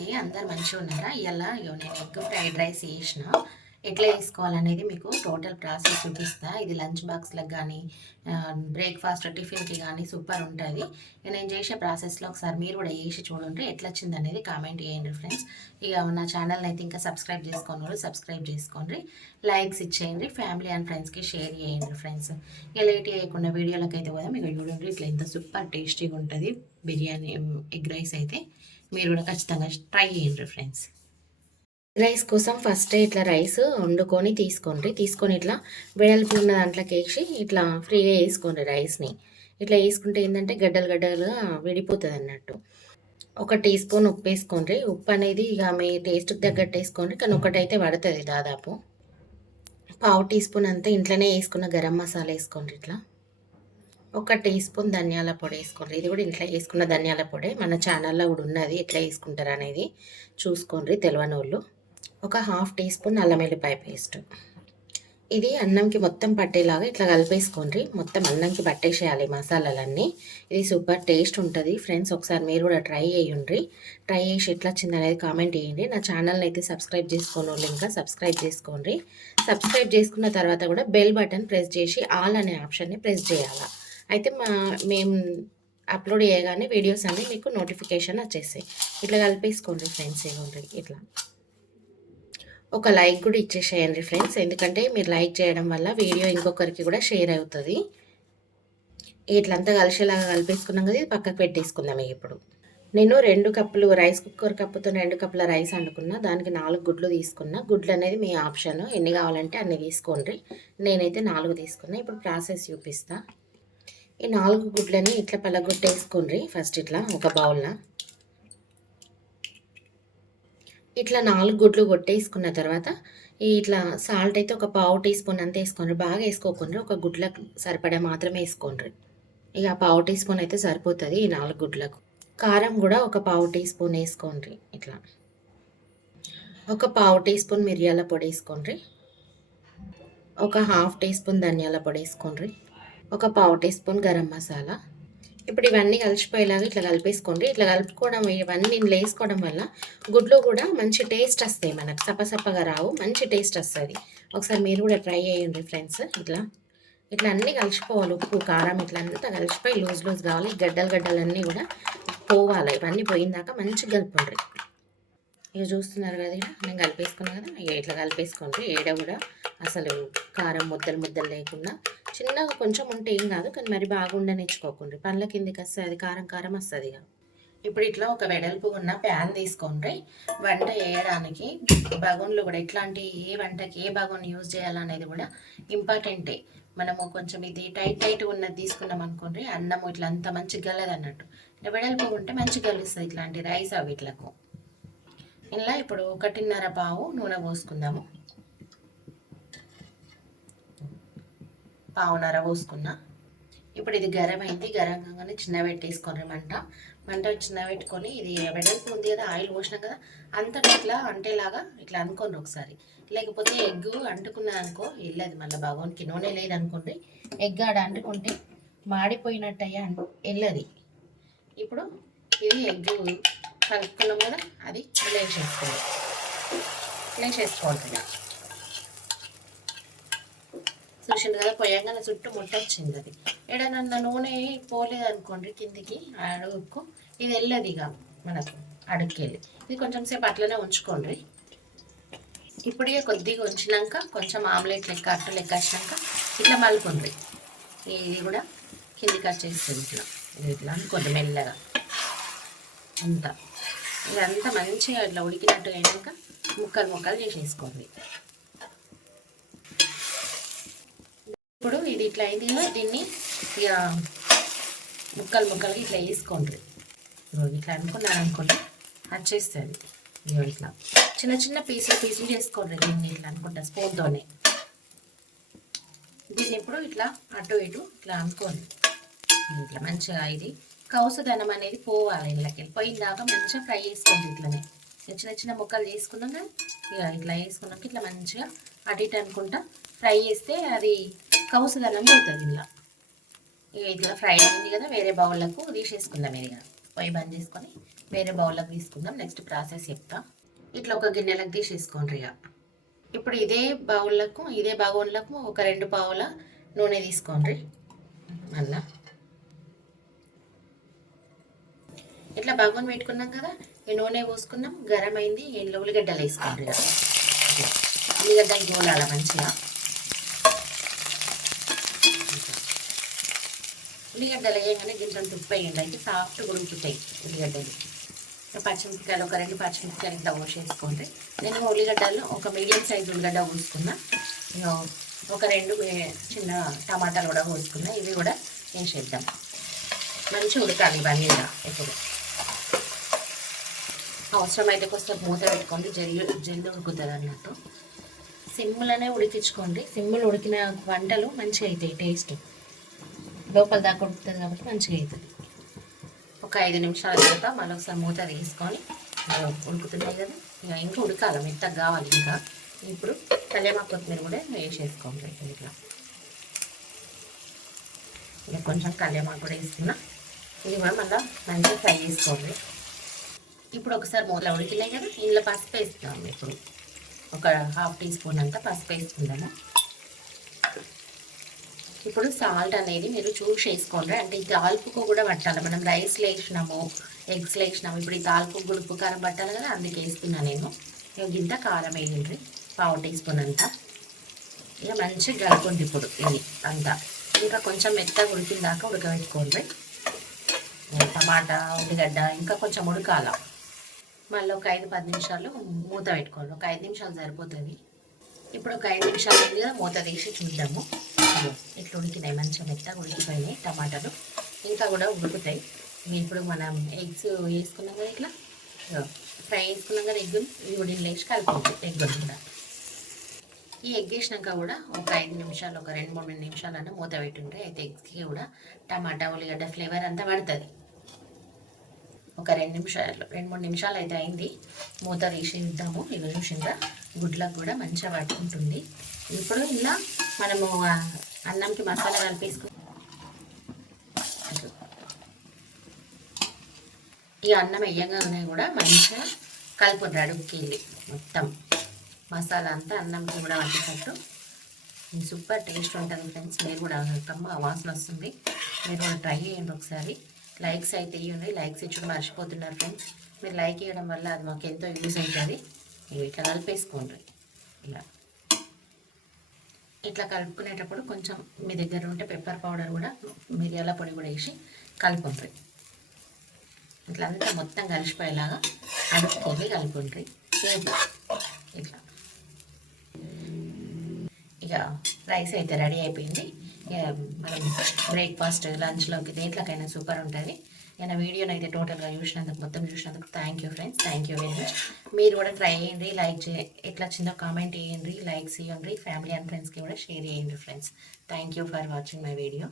అందరికీ అందరు మంచిగా ఉన్నారా? ఇవాళ నేను ఎగ్ ఫ్రైడ్ రైస్ చేసిన ఎట్లా వేసుకోవాలనేది మీకు టోటల్ ప్రాసెస్ చూపిస్తా. ఇది లంచ్ బాక్స్లకు కానీ బ్రేక్ఫాస్ట్ టిఫిన్కి కానీ సూపర్ ఉంటుంది. నేను చేసే ప్రాసెస్లో ఒకసారి మీరు కూడా చేసి చూడండి ఎట్లా వచ్చింది అనేది కామెంట్ చేయండి ఫ్రెండ్స్. ఇక నా ఛానల్ని అయితే ఇంకా సబ్స్క్రైబ్ చేసుకోండి వాళ్ళు సబ్స్క్రైబ్ చేసుకోండి, లైక్స్ ఇచ్చేయండి, ఫ్యామిలీ అండ్ ఫ్రెండ్స్కి షేర్ చేయండి ఫ్రెండ్స్. ఇక లేట్ చేయకుండా వీడియోలోకి అయితే పోదా మీకు చూడండి. ఇట్లా ఎంత సూపర్ టేస్టీగా ఉంటుంది బిర్యానీ ఎగ్ రైస్ అయితే. మీరు కూడా ఖచ్చితంగా ట్రై చేయండి ఫ్రెండ్స్. రైస్ కోసం ఫస్ట్ ఇట్లా రైస్ వండుకొని తీసుకొని ఇట్లా వెడల్పు ఉన్న దాంట్లోకి వేసి ఇట్లా ఫ్రీగా వేసుకోండి రైస్ని. ఇట్లా వేసుకుంటే ఏంటంటే గడ్డలు గడ్డలుగా విడిపోతుంది అన్నట్టు. ఒక టీ స్పూన్ ఉప్పు వేసుకోండి. ఉప్పు అనేది ఇక మీ టేస్ట్కి తగ్గట్టు వేసుకోండి, కానీ ఒకటైతే పడుతుంది దాదాపు. పావు టీ స్పూన్ అంతా ఇంట్లోనే వేసుకున్న గరం మసాలా వేసుకోండి. ఇట్లా ఒక టీ స్పూన్ ధనియాల పొడి వేసుకోండి. ఇది కూడా ఇంట్లో వేసుకున్న ధనియాల పొడి, మన ఛానల్లో కూడా ఉన్నది ఎట్లా వేసుకుంటారు అనేది చూసుకోండి తెలియని వాళ్ళు. ఒక హాఫ్ టీ స్పూన్ అల్లం వెల్లిపాయ పేస్ట్. ఇది అన్నంకి మొత్తం పట్టేలాగా ఇట్లా కలిపేసుకోండి. మొత్తం అన్నంకి పట్టేసేయాలి మసాలాలన్నీ. ఇది సూపర్ టేస్ట్ ఉంటుంది ఫ్రెండ్స్. ఒకసారి మీరు కూడా ట్రై చేయండి. ట్రై చేసి ఎట్లా వచ్చింది అనేది కామెంట్ చేయండి. నా ఛానల్ని అయితే సబ్స్క్రైబ్ చేసుకోండి వాళ్ళు, ఇంకా సబ్స్క్రైబ్ చేసుకోండి. సబ్స్క్రైబ్ చేసుకున్న తర్వాత కూడా బెల్ బటన్ ప్రెస్ చేసి ఆల్ అనే ఆప్షన్ని ప్రెస్ చేయాలి. అయితే మేము అప్లోడ్ చేయగానే వీడియోస్ అన్నీ మీకు నోటిఫికేషన్ వచ్చేస్తాయి. ఇట్లా కలిపేసుకోండి ఫ్రెండ్స్. ఇవ్వండి ఇట్లా ఒక లైక్ కూడా ఇచ్చేసేయండి ఫ్రెండ్స్, ఎందుకంటే మీరు లైక్ చేయడం వల్ల వీడియో ఇంకొకరికి కూడా షేర్ అవుతుంది. ఇట్లంతా కలిసేలాగా కలిపేసుకున్నాం కదా, ఇది పక్కకు పెట్టేసుకుందాం. ఇప్పుడు నేను 2 కప్పులు రైస్ కుక్కర్ కప్పుతో 2 కప్పుల రైస్ వండుకున్నా. దానికి 4 గుడ్లు తీసుకున్నా. గుడ్లు అనేది మీ ఆప్షన్, ఎన్ని కావాలంటే అన్ని తీసుకోండి. నేనైతే 4 తీసుకున్నా. ఇప్పుడు ప్రాసెస్ చూపిస్తా. ఈ 4 గుడ్లని ఇట్లా పలగొట్టేసుకోండి. ఫస్ట్ ఇట్లా ఒక బౌల్లో ఇట్లా 4 గుడ్లు కొట్టేసుకున్న తర్వాత ఇట్లా సాల్ట్ అయితే ఒక పావు టీ స్పూన్ అంత వేసుకోండి. బాగా వేసుకోకండి, ఒక గుడ్లకు సరిపడా మాత్రమే వేసుకోండి. ఇక పావు టీ స్పూన్ అయితే సరిపోతుంది ఈ 4 గుడ్లకు. కారం కూడా ఒక పావు టీ స్పూన్ వేసుకోండి. ఇట్లా ఒక పావు టీ స్పూన్ మిరియాల పొడి వేసుకోండి. ఒక హాఫ్ టీ స్పూన్ ధనియాల పొడి వేసుకోండి. ఒక పావు టీ స్పూన్ గరం మసాలా. ఇప్పుడు ఇవన్నీ కలిసిపోయేలాగా ఇట్లా కలిపేసుకోండి. ఇట్లా కలుపుకోవడం, ఇవన్నీ ఇందులో వేసుకోవడం వల్ల గుడ్లు కూడా మంచి టేస్ట్ వస్తాయి, మనకు సప్పసప్పగా రావు, మంచి టేస్ట్ వస్తుంది. ఒకసారి మీరు కూడా ట్రై చేయండి ఫ్రెండ్స్. ఇట్లా ఇట్లా అన్నీ కలిసిపోవాలి. ఉప్పు కారం ఇట్లా అంతా కలిసిపోయి లూజ్ కావాలి. గడ్డలన్నీ కూడా పోవాలి. ఇవన్నీ పోయిందాక మంచిగా కలుపుకోండి. ఇక చూస్తున్నారు కదా, నేను కలిపేసుకున్నాను కదా, ఇక ఇట్లా కలిపేసుకోండి. ఏడ కూడా అసలు కారం ముద్దలు లేకుండా చిన్నగా కొంచెం ఉంటే ఏం కాదు, కానీ మరి బాగా ఉండనిచ్చుకోకండి. పండ్ల కిందికి వస్తే అది కారం వస్తుంది. ఇక ఇప్పుడు ఇట్లా ఒక వెడల్పు ఉన్న ప్యాన్ తీసుకోండి. వంట చేయడానికి బగోన్లు కూడా ఇట్లాంటి ఏ వంటకి ఏ బగోన్ యూజ్ చేయాలనేది కూడా ఇంపార్టెంటే. మనము కొంచెం ఇది టైట్ ఉన్నది తీసుకున్నాం అనుకోండి, అన్నం ఇట్లా అంత మంచిగా గలదు అన్నట్టు. ఇట్లా వెడల్పు ఉంటే మంచిగా గలుస్తుంది ఇట్లాంటి రైస్ అవి ఇట్లకు. ఇలా ఇప్పుడు 1.5 పావు నూనె పోసుకుందాము. పావున్నర పోసుకున్నా. ఇప్పుడు ఇది గరం అయింది. గరం కాగానే చిన్న పెట్టేసుకొని మంట చిన్న పెట్టుకొని, ఇది వెడల్పు ఉంది కదా, ఆయిల్ పోసినాం కదా, అంతటా ఇట్లా అంటేలాగా ఇట్లా అనుకోండి ఒకసారి. లేకపోతే ఎగ్ అంటుకున్నది అనుకో వెళ్ళదు మళ్ళీ బగోన్కి. నూనె లేదనుకోండి, ఎగ్ ఆడ అంటుకుంటే మాడిపోయినట్టు అయ్యా వెళ్ళది. ఇప్పుడు ఇది ఎగ్ కలుపుకున్నాం కదా, అది వేసేసుకోవాలి. చూసింది కదా, పోయంగానే చుట్టూ ముట్ట వచ్చింది. అది ఎడనన్న నూనె పోలేదనుకోండి కిందికి అడుగుకు, ఇది వెళ్ళదు ఇక మనకు అడుక్కెళ్ళి. ఇది కొంచెం సేపు అట్లనే ఉంచుకోండి. ఇప్పుడు ఇక కొద్దిగా ఉంచినాక కొంచెం ఆమ్లెట్ లెక్క అట్టు లెక్క వచ్చినాక ఇట్లా మలుకుండ్రి. ఇది కూడా కిందికి వచ్చేస్తుంది. ఇట్లా అనుకోండి మెల్లగా అంతా. ఇదంతా మంచిగా ఇట్లా ఉడికినట్టు అయినాక ముక్కలు చేసేసుకోండి. ఇప్పుడు ఇది ఇట్లా అయింది కదా, దీన్ని ఇక ముక్కలుగా ఇట్లా వేసుకోండి. ఇట్లా అనుకున్నారనుకోండి వచ్చేస్తుంది. ఇట్లా చిన్న పీసులు చేసుకోండి. దీన్ని ఇట్లా అనుకుంటా స్పూన్తోనే. దీన్ని ఇప్పుడు ఇట్లా అటు ఇటు ఇట్లా అనుకోండి. ఇట్లా మంచిగా ఇది కౌసదనం అనేది పోవాలి. ఇళ్ళకి పోయిందాక మంచిగా ఫ్రై చేసుకోండి. ఇట్లనే చిన్న ముక్కలు చేసుకున్నాక ఇక ఇట్లా వేసుకున్నాక ఇట్లా మంచిగా అటు ఇటు అనుకుంటా ఫ్రై చేస్తే అది కౌసదనం పోతుంది. ఇలా ఇట్లా ఫ్రై అయింది కదా, వేరే బౌల్లకు తీసేసుకుందాం. ఇక పొయ్యి బంద్ చేసుకొని వేరే బౌల్లోకి తీసుకుందాం. నెక్స్ట్ ప్రాసెస్ చెప్తా. ఇట్లా ఒక గిన్నెలకు తీసేసుకోండి ఇక. ఇప్పుడు ఇదే బౌల్లకు ఒక 2 పావుల నూనె తీసుకోండి. మళ్ళా ఇట్లా బగోన్ పెట్టుకున్నాం కదా, ఈ నూనె పోసుకుందాం. గరం అయింది. ఇందులో ఉల్లిగడ్డలు వేసుకోండి. ఉల్లిగడ్డలు గోలాల మంచిగా. ఉల్లిగడ్డలు వేయగానే గింజలు తుప్పు వేయండి, అయితే సాఫ్ట్గా ఉడుకుతాయి ఉల్లిగడ్డలు. పచ్చిమిరపకాయలు ఒక 2 పచ్చిమిరపకాయలు ఇట్లా పోసేసుకోండి. నేను ఉల్లిగడ్డలు ఒక మీడియం సైజు ఉల్లిగడ్డ పోసుకున్నా. ఒక 2 చిన్న టమాటాలు కూడా పోసుకున్నా. ఇవి కూడా వేసేద్దాం. మంచిగా ఉడకాలి ఇవన్నీ కూడా. ఇప్పుడు అవసరమైతే కొంచెం మూత పెట్టుకోండి, జల్లు ఉడుకుతుంది అన్నట్టు. సిమ్లోనే ఉడికించుకోండి. సిమ్లో ఉడికిన వంటలు మంచిగా అవుతాయి, టేస్ట్ లోపల దాకా ఉడుకుతుంది కాబట్టి మంచిగా అవుతుంది. ఒక 5 నిమిషాల తర్వాత మళ్ళీ ఒకసారి మూత తీసుకొని ఉడుకుతున్నాయి కదా, ఇంకా ఉడకాలి, మెత్తగా కావాలి. ఇంకా ఇప్పుడు కళ్యామాకు కొత్తిమీర కూడా వేసేసుకోండి. ఇట్లా ఇంకా కొంచెం కళ్యామాకు కూడా వేసుకున్నా. ఇది కూడా మళ్ళీ మంచిగా ఫ్రై చేసుకోండి. ఇప్పుడు ఒకసారి మూత ఉడికినాయి కదా, ఇందులో పసుపు వేస్తాము. ఇప్పుడు ఒక 1/2 టీ స్పూన్ అంతా పసుపు వేసుకుందాము. ఇప్పుడు సాల్ట్ అనేది మీరు చూసి వేసుకోండి. అంటే ఈ తాల్పుకు కూడా పట్టాలి. మనం రైస్లో వేసినాము, ఎగ్స్లో వేసినాము. ఇప్పుడు ఈ తాల్పు గుడుపు కారం పట్టాలి కదా, అందుకే వేస్తున్నా నేను. ఇంత కారం వేయండి, 1/2 టీ స్పూన్ అంతా. ఇక మంచిగా కలుపుకోండి. ఇప్పుడు ఇది అంతా ఇంకా కొంచెం మెత్తగా ఉడికిన దాకా ఉడకబెట్టుకోండి. టమాటా ఉల్లిగడ్డ ఇంకా కొంచెం ఉడకాల. మళ్ళీ ఒక 5-10 నిమిషాలు మూత పెట్టుకోండి. ఒక 5 నిమిషాలు సరిపోతుంది. ఇప్పుడు ఒక 5 నిమిషాలు అయింది కదా, మూత తీసి చూద్దాము. ఇట్లా ఉడికినాయి, మంచిగా మెత్తగా ఉడికిపోయినాయి టమాటాలు. ఇంకా కూడా ఉడుకుతాయి. ఇప్పుడు మనం ఎగ్స్ వేసుకున్నాం కదా, ఇట్లా ఫ్రై చేసుకున్నాం కదా ఎగ్గులు, ఇవి కూడా వేసి కలుపుకుంటాం. ఎగ్గులు కూడా ఈ ఎగ్ వేసినాక కూడా ఒక 5 నిమిషాలు, ఒక 2-3 నిమిషాలన్నా మూత పెట్టుంటే అయితే ఎగ్స్కి కూడా టమాటా ఉల్లిగడ్డ ఫ్లేవర్ అంతా పడుతుంది. ఒక 2-3 నిమిషాలు అయితే అయింది. మూత తీసేద్దాము. ఇక చూసిందా, గుడ్లకు కూడా మంచిగా పట్టుకుంటుంది. ఇప్పుడు ఇలా మనము అన్నంకి మసాలా కలిపేసుకుని ఈ అన్నం వేయగానే కూడా మంచిగా కలుపుకుంటారు. అడుగుకి వెళ్ళి మొత్తం మసాలా అంతా అన్నంకి కూడా పట్టేటట్టు సూపర్ టేస్ట్ ఉంటుంది ఫ్రెండ్స్. మీరు కూడా కమ్మ వాసన వస్తుంది. మీరు కూడా ట్రై చేయండి ఒకసారి. లైక్స్ అయితే ఇవ్వండి. లైక్స్ ఇచ్చడం మర్చిపోతున్నారు ఫ్రెండ్స్. మీరు లైక్ ఇవ్వడం వల్ల అది మాకు ఎంతో యూజ్ అవుతుంది. ఇట్లా కలిపేసుకోండి. ఇట్లా కలుపుకునేటప్పుడు కొంచెం మీ దగ్గర ఉంటే పెప్పర్ పౌడర్ కూడా, మిరియాల పొడి కూడా వేసి కలుపుకుంటారు. ఇట్లా అంతా మొత్తం కలిసిపోయేలాగా అడుక్కొని కలుపుకుంటారు. ఇట్లా ఇక రైస్ అయితే రెడీ అయిపోయింది. మనం బ్రేక్ఫాస్ట్, లంచ్లోకి దేంట్లోకైనా సూపర్ ఉంటుంది. నేను వీడియోని అయితే టోటల్గా మొత్తం చూసినందుకు thank you friends. Thank you very much. మీరు కూడా ట్రై చేయండి. ఎట్లా వచ్చిందో కామెంట్ చేయండి, లైక్స్ ఇవ్వండి. ఫ్యామిలీ అండ్ ఫ్రెండ్స్కి కూడా షేర్ చేయండి friends. Thank you for watching my video.